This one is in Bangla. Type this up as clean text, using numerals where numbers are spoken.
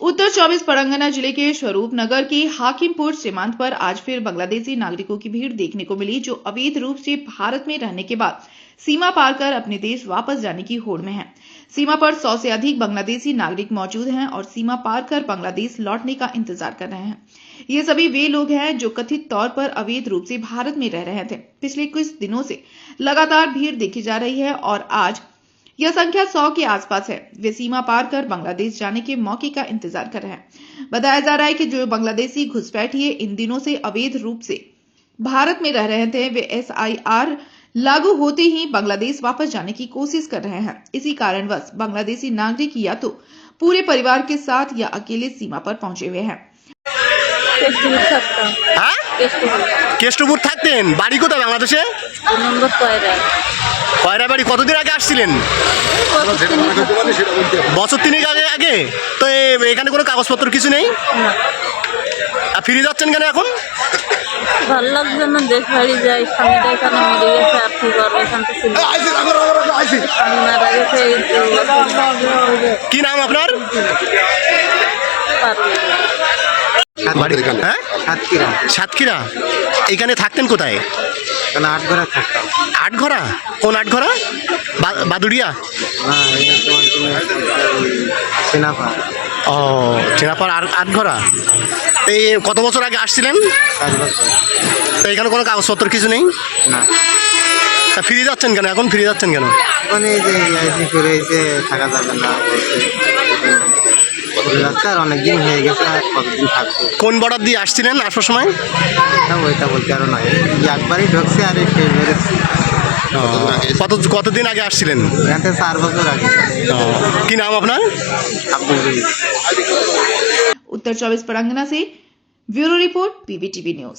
उत्तर 24 परगना जिले के स्वरूप नगर के हाकिमपुर सीमांत पर आज फिर बांग्लादेशी नागरिकों की भीड़ देखने को मिली, जो अवैध रूप से भारत में रहने के बाद सीमा पार कर अपने देश वापस जाने की होड़ में हैं। सीमा पर 100 से अधिक बांग्लादेशी नागरिक मौजूद हैं और सीमा पार कर बांग्लादेश लौटने का इंतजार कर रहे हैं। ये सभी वे लोग हैं जो कथित तौर पर अवैध रूप से भारत में रह रहे थे। पिछले कुछ दिनों से लगातार भीड़ देखी जा रही है और आज यह संख्या 100 के आसपास है। वे सीमा पार कर बांग्लादेश जाने के मौके का इंतजार कर रहे हैं। बताया जा रहा है कि जो बांग्लादेशी घुसपैठिए इन दिनों से अवैध रूप से भारत में रह रहे थे, वे SIR लागू होते ही बांग्लादेश वापस जाने की कोशिश कर रहे हैं। इसी कारणवश बांग्लादेशी नागरिक या तो पूरे परिवार के साथ या अकेले सीमा पर पहुंचे हुए हैं। কেষ্টপুর থাকতেন, বাড়ি কোথায় বাংলাদেশে? কয়রা বাড়ি। কতদিন আগে আসছিলেন? বছর তিনেক আগে। তো এখানে কোনো কাগজপত্র কিছু নেই? আর ফিরে যাচ্ছেন কেন এখন? ভালো লাগছে না, দেশ বাড়ি যাই, স্বামীটা এখানে মরে গেছে, আর কি করবো, এখান থেকে স্বামী মারা গেছে। কি নাম আপনার? সাতক্ষীরা। এখানে থাকতেন কোথায়? আটঘরা থাকতাম। আটঘরা? কোন আটঘরা? বাদুড়িয়া? সেনাপাড়া। ও, চেনাপাড়া আটঘরা। এই কত বছর আগে আসছিলেন? 7 বছর। তো এখানে কোনো কাগজপত্র কিছু নেই? না। তা ফিরে যাচ্ছেন কেন? এখন ফিরে যাচ্ছেন কেন? মানে এই যে এসে ফিরে এসে থাকা যাবে না, যাচ্ছে আর অনেকদিন হয়ে গেছে, আর কতদিন থাকবো। কোন বর্ডার দিয়ে আসছিলেন আসার সময়? ওইটা বলতে আরো নয়, একবারই ঢুকছে আর সেই বেরোচ্ছে। কতদিন আগে আসছিলেন? এখান থেকে 4 বছর আগে। কি নাম আপনার? আব্দুল জলিল। उत्तर 24 परगना से ब्यूरो रिपोर्ट PBTV न्यूज।